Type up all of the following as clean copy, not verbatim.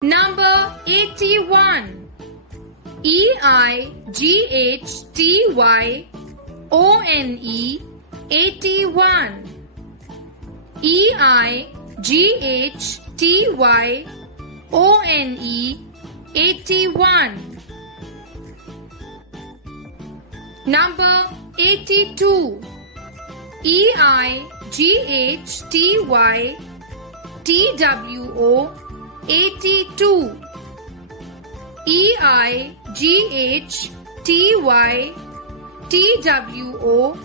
Number 81. EIGHTYONE 81. EIGHTYONE 81. Number 82. EIGHTYTWO 82. EIGHTYTWO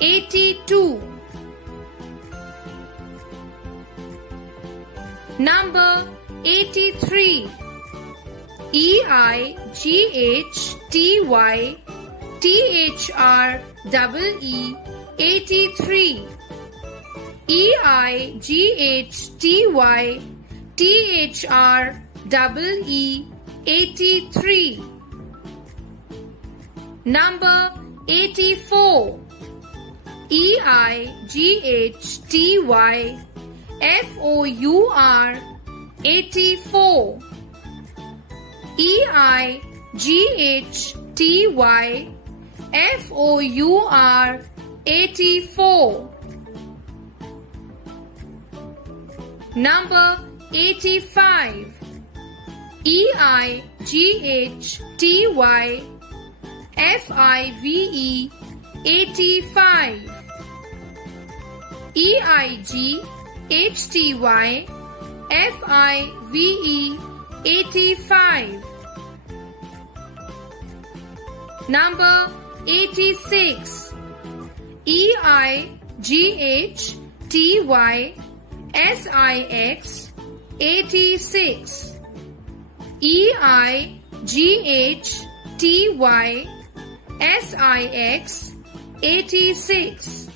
82. Number 83. EIGHTYTHREE 83. EIGHTYTHREE 83. Number 84. EIGHTYFOUR 84. EIGHTYFOUR 84. Number 85. EIGHTYFIVE 85. EIGHTYFIVE 85. Number 86. EIGHTYSIX 86. EIGHTYSIX 86.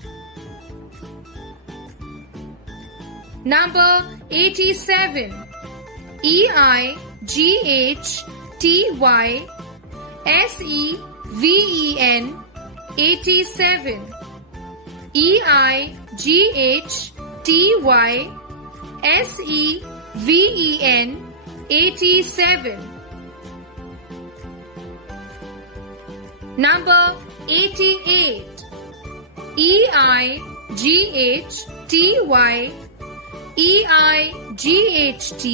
Number 87. EIGHTYSEVEN 87. EIGHTYSEVEN 87. Number 88. EIGHTY EIGHT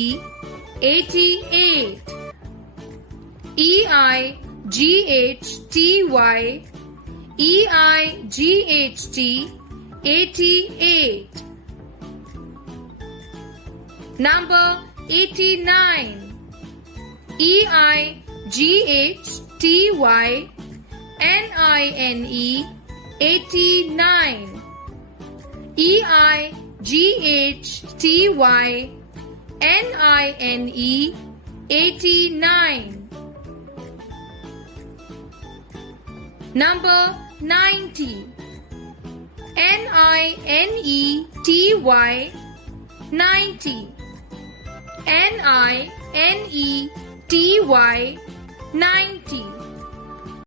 88. EIGHTY EIGHT 88. Number 89. EIGHTY NINE 89. EIGHTY NINE 89. Number 90. NINETY 90. NINETY 90.